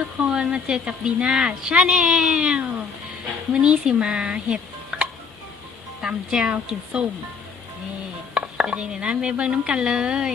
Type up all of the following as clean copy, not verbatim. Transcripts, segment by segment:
ทุกคนมาเจอกับดีน่าชาแนลมื้อนี้สิมาเห็ดตำแจ่วกินส้มนี่เป็นยังไงนั้นไปเบิ่งน้ำกันเลย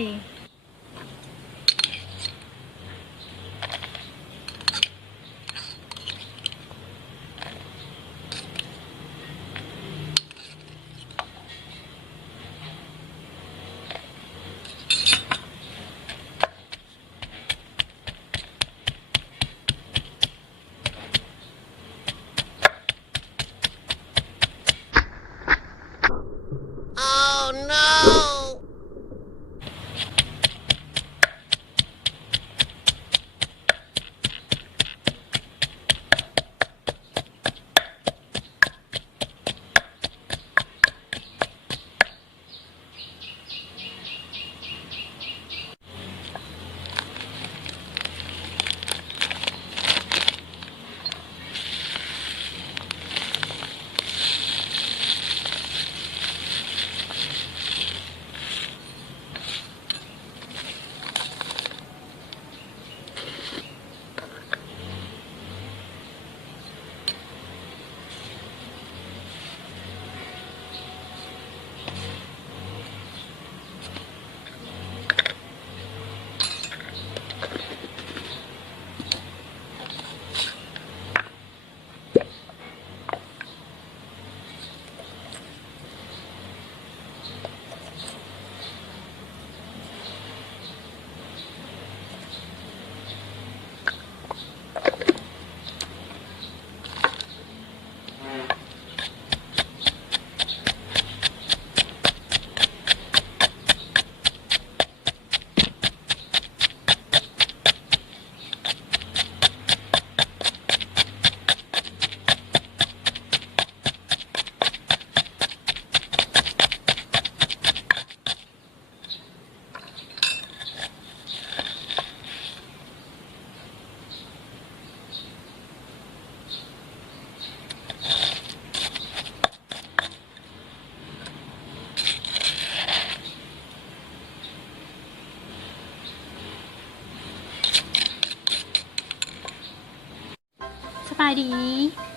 สบายดี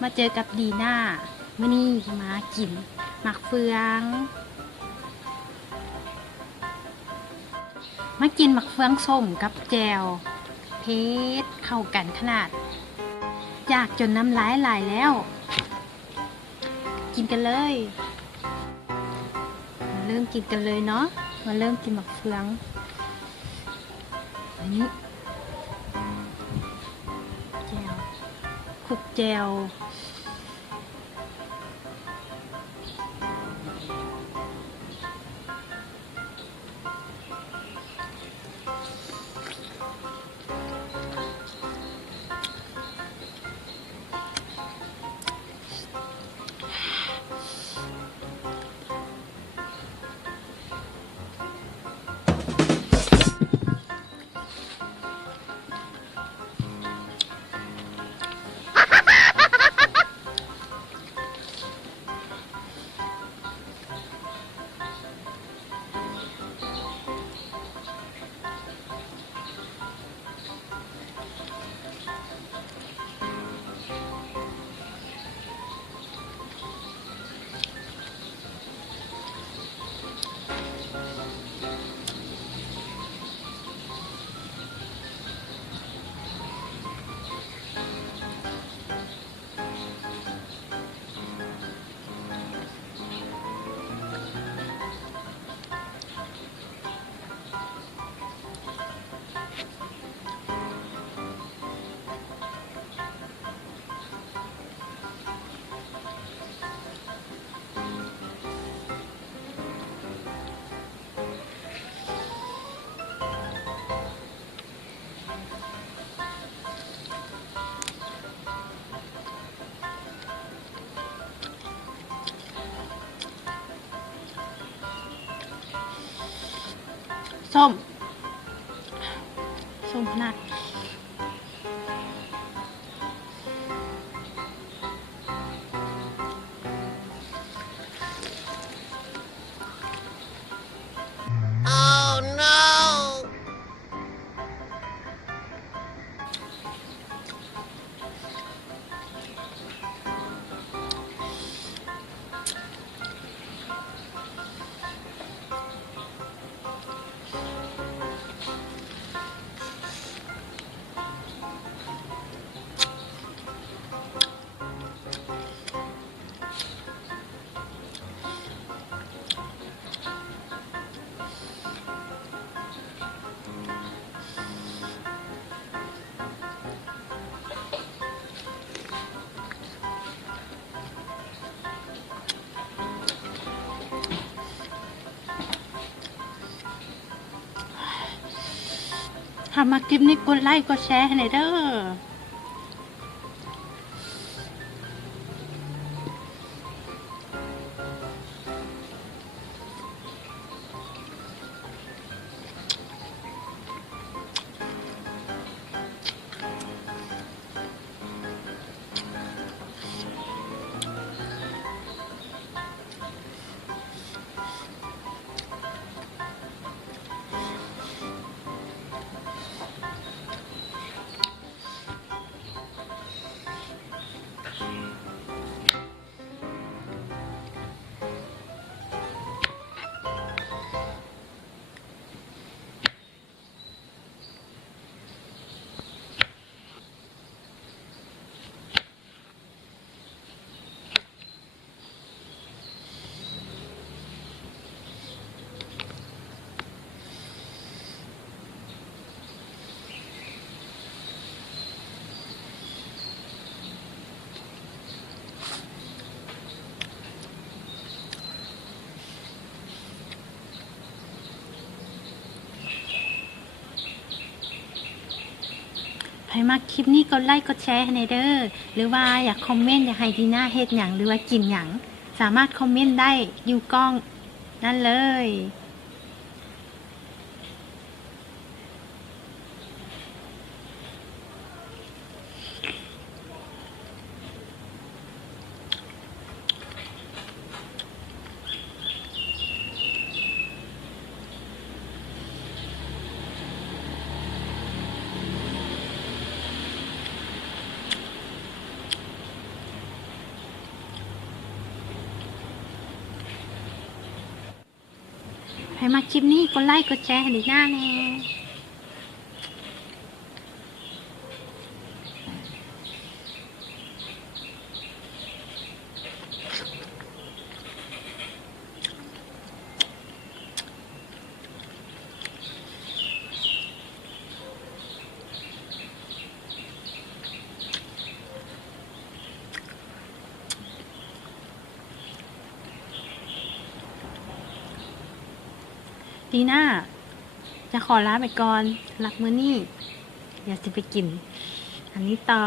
มาเจอกับดีน่ามื้อนี้มากินหมักเฟืองมากินหมักเฟืองส้มกับแจ่วเผ็ดเข้ากันขนาดอยากจนน้ำลายไหลแล้วกินกันเลยมาเริ่มกินกันเลยเนาะมาเริ่มกินหมักเฟืองอันนี้แจ่วคลุกแจ่วส้มขนาด ค่ะมาคลิปนี้กดไลค์กดแชร์ให้หน่อยเด้อใครมาคลิปนี้กดไลค์กดแชร์ให้หน่อยเด้อหรือว่าอยากคอมเมนต์อยากให้ดีน่าเฮ็ดหยังหรือว่ากินหยังสามารถคอมเมนต์ได้อยู่กล้องนั่นเลยใครมาคลิปนี้กดไลค์กดแชร์ให้ดีน่าแน่ดีน่าจะขอลาไปก่อนสำหรับมื้อนี้อยากจะไปกินอันนี้ต่อ